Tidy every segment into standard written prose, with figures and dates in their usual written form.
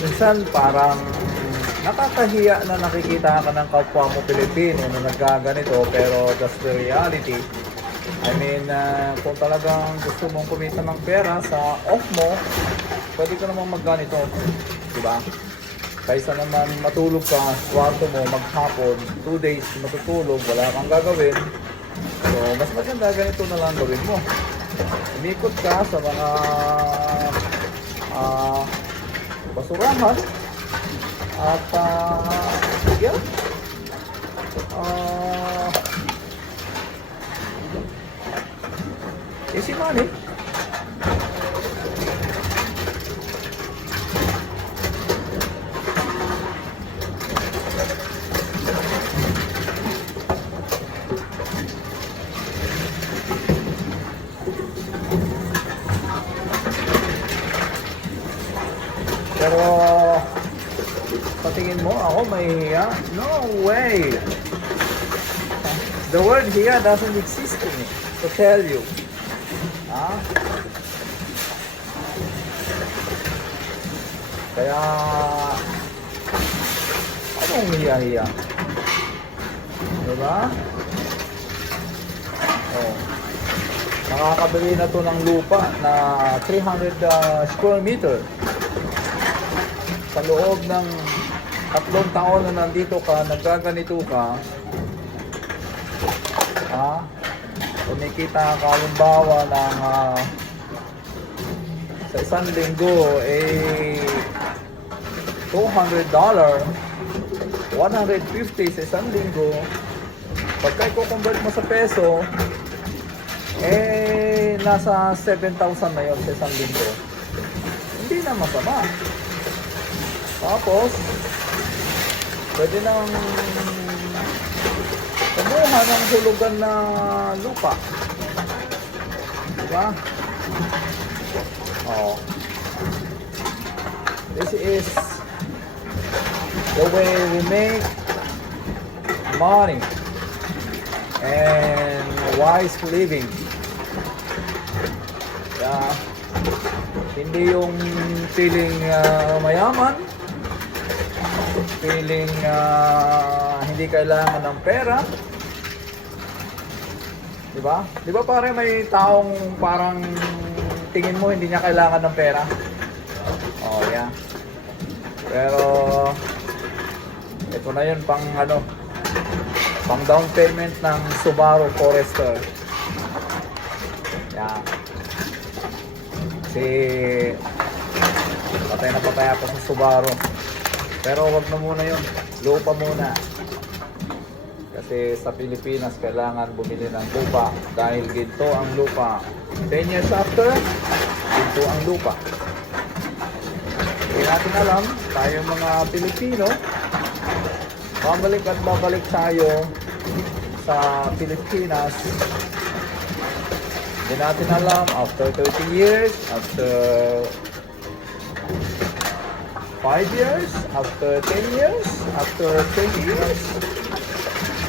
Minsan parang nakakahiya na nakikita ka ng kapwa mo Pilipino na nagkaganito, pero that's the reality. I mean, kung talagang gusto mong kumita ng pera sa off mo, pwede ka namang magganito, di ba? Kaysa naman matulog ka, kwarto mo, maghapon, 2 days matutulog, wala kang gagawin. So, mas maganda ganito na lang gawin mo. Umikot ka sa mga basurahan at yeah, easy money. Pero patingin mo ako mahihiya? No way! The word hiya doesn't exist to me, to tell you. Ha? Kaya anong hiya-hiya? Diba? Oh. Nakakabili na to ng lupa na 300 square meter. Sa loob ng 3 taon na nandito ka, nagkaganito ka, kumikita ka halimbawa ng sa isang linggo $200, 150 sa isang linggo. Pagka i-convert mo sa peso, nasa 7,000 na yun sa isang linggo. Hindi na masama. Tapos, pwede nang kumuha ng hulugan na lupa. Diba? Oh. This is the way we make money and wise living. Yeah. Hindi yung feeling mayaman, feeling hindi kailangan ng pera. Diba? Diba pare may taong parang tingin mo hindi niya kailangan ng pera? Oh yeah. Pero ito na yun pang pang down payment ng Subaru Forester. Yeah. Kasi patay ako sa Subaru. Pero wag na muna yun. Lupa muna. Kasi sa Pilipinas kailangan bumili ng lupa dahil ginto ang lupa. 10 years after, ginto ang lupa. Hindi natin alam, tayo mga Pilipino, babalik at babalik tayo sa Pilipinas. Hindi natin alam, after 30 years, after 5 years, after 10 years, after 20 years,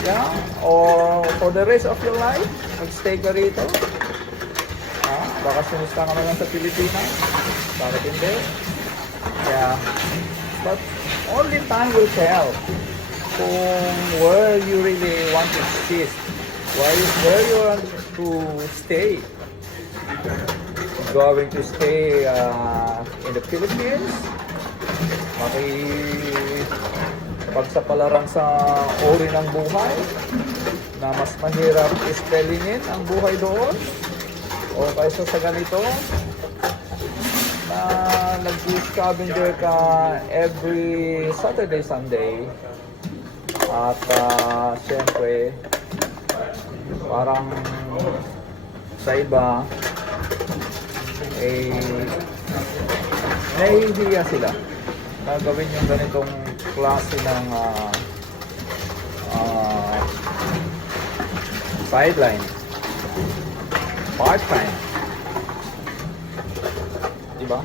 yeah, or for the rest of your life, mag-stay ka rito. Baka sumusta ka naman sa Pilipinas, bakit hindi? Yeah, but only time will tell kung where you really want to exist, where you want to stay. Going to stay in the Philippines, pagsapalaran sa uri ng buhay na mas mahirap spellingin ang buhay doon, o kaysa sa ganito na nag-scavenger ka every Saturday, Sunday, at syempre parang sa iba nahihiya sila na gawin yung ganitong klase ng sideline, part-time, diba?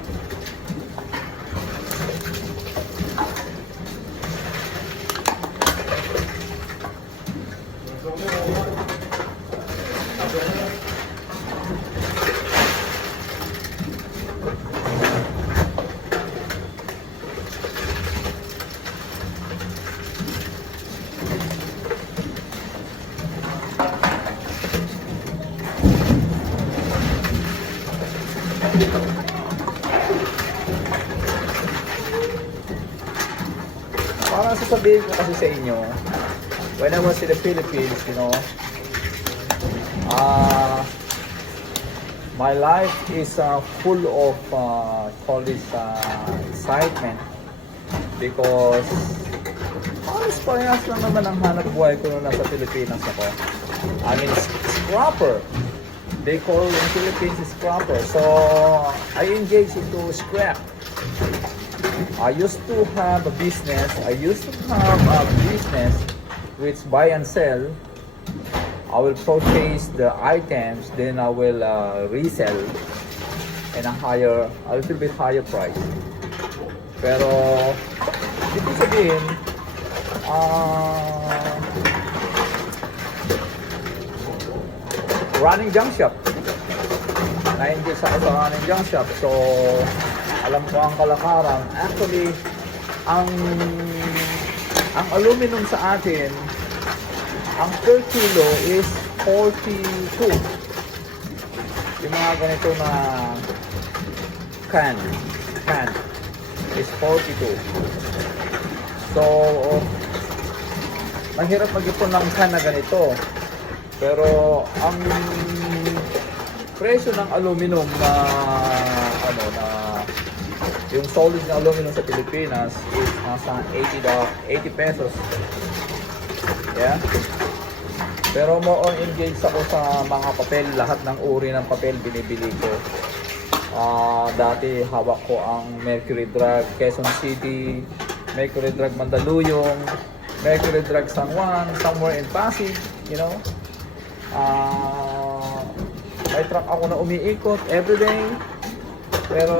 Para sasabihin ko kasi sa inyo, when I was in the Philippines, you know, my life is full of call this excitement because parehas lang naman ang hanap buhay ko nung nasa Pilipinas ako. I mean, scrapper. They call in Philippines scrapper. So, I engaged into scrap. I used to have a business. Which buy and sell. I will purchase the items, then I will resell in a little bit higher price. Pero, ibig sabihin, running junk shop. Na-engage ako sa running junk shop. So, alam ko ang kalakaran. Actually, ang aluminum sa atin, ang per kilo is 42. Yung mga ganito na can is 42. So, mahirap mag-ipon ng can na ganito. Pero ang presyo ng aluminum na yung solid na aluminum sa Pilipinas is nasa 80 pesos. Yeah. Pero more on engaged ako sa mga papel, lahat ng uri ng papel binibili ko. Dati hawak ko ang Mercury Drug Quezon City, Mercury Drug Mandaluyong, Mercury Drug San Juan, somewhere in Pasig, you know. May truck ako na umiikot everyday. Pero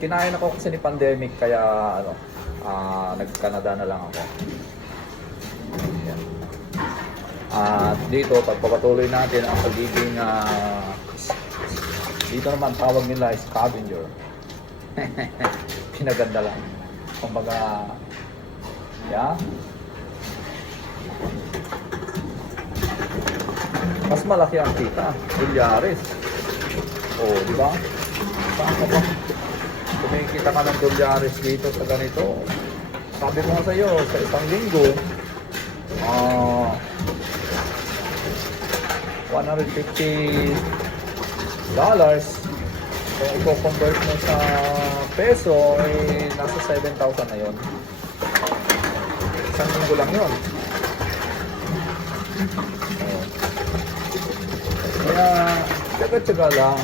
kinain ako kasi ni pandemic kaya nag-Canada na lang ako. Yan. At dito pagpapatuloy natin ang pagiging dito naman tawag nila scavenger. Pinaganda lang. Kumbaga yeah. Mas malaki ang kita, dolyares. Oh, di ba? Saan ka ba? Kumikita ka ng dolyares dito sa ganito. Sabi ko nga sa'yo, sa isang linggo, $150. Kung i-convert mo sa peso, nasa 7,000 na yun. Isang linggo lang yun. Kaya, tsaga-tsaga lang.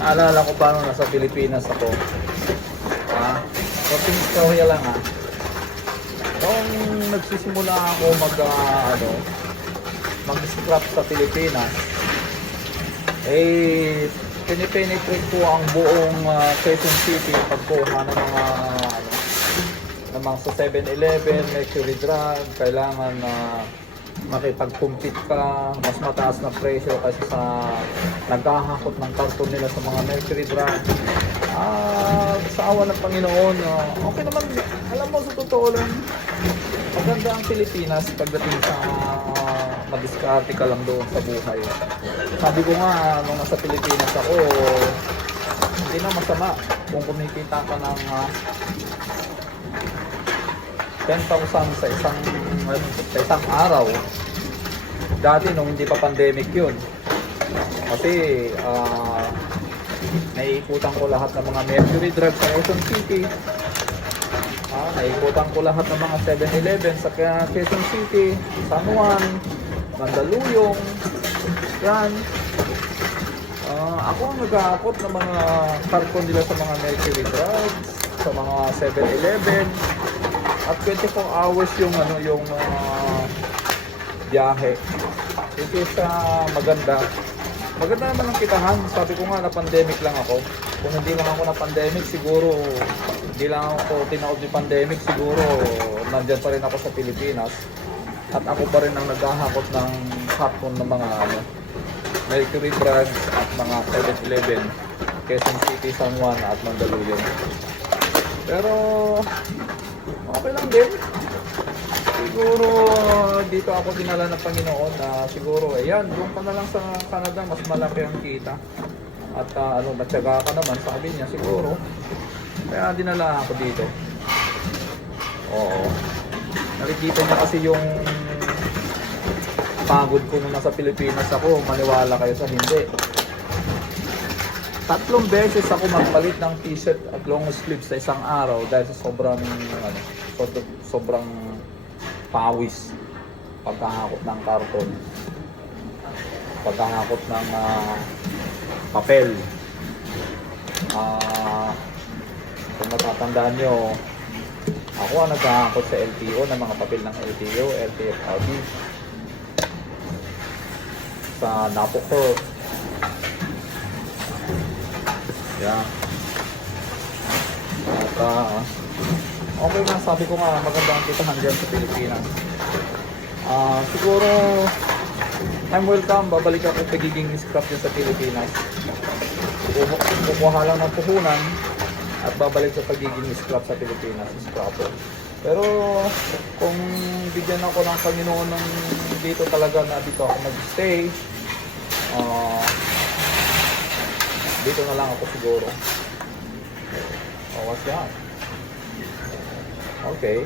Naalala ko paano nasa Pilipinas ako. Konting istorya lang Noong nagsisimula ako mag-scrap sa Pilipinas, pinipenetrate ko ang buong Quezon City pagkuha ng mga sa 7-Eleven, Mercury Drug, kailangan makipag-compete ka, mas mataas na presyo kasi sa naghahakot ng karton nila sa mga Mercury Drug. Sa awa ng Panginoon, okay naman, alam mo sa totoo lang, maganda ang Pilipinas pagdating sa madiskarte ka lang doon sa buhay. Sabi ko nga, nung nasa Pilipinas ako, hindi na masama kung kumikita ka ng 10,000 sa isang araw. Dati nung hindi pa pandemic yun. Kasi naiikutan ko lahat ng mga Mercury Drive sa Quezon City. Naikutan ko lahat ng mga 7-Eleven sa Quezon City, San Juan, Mandaluyong. Yan. Ako ang nag-aakot ng mga karton nila sa mga Mercury Drive, sa mga 7-Eleven. At 24 hours yung biyahe. It is maganda. Maganda naman ang kitahan. Sabi ko nga na pandemic lang ako. Kung hindi lang ako na pandemic, siguro hindi lang ako tinaod ni pandemic, siguro nandyan pa rin ako sa Pilipinas. At ako pa rin ang naghahakot ng karton ng mga Mercury Drive at mga 7-Eleven, Quezon City, San Juan at Mandaluyong. Pero okay lang din. Siguro dito ako dinala ng Panginoon na siguro ayan, doon ka na lang sa Canada, mas malaki ang kita. At natyaga ka naman, sabi niya siguro. Kaya dinala ako dito. Oo. Nakikita niya kasi yung pagod ko nung nasa Pilipinas ako, maniwala kayo sa hindi. 3 beses ako magpalit ng t-shirt at long sleeves sa isang araw dahil sa sobrang pawis, pagkahakot ng karton, pagkahakot ng papel. Kung natatandaan nyo, ako ang naghahakot sa LTO ng mga papel ng LTO, LTFRB sa Napocor. Yeah. At okay nga, sabi ko nga maganda ang kitahan dyan sa Pilipinas. Siguro I'm welcome, babalik ako pagiging scrap dyan sa Pilipinas. Kukuha lang ng puhunan at babalik sa pagiging scrap sa Pilipinas, scrapper. Pero kung bigyan ako ng Panginoon ng dito talaga na dito ako mag-stay, dito na lang ako siguro. What's that? Okay.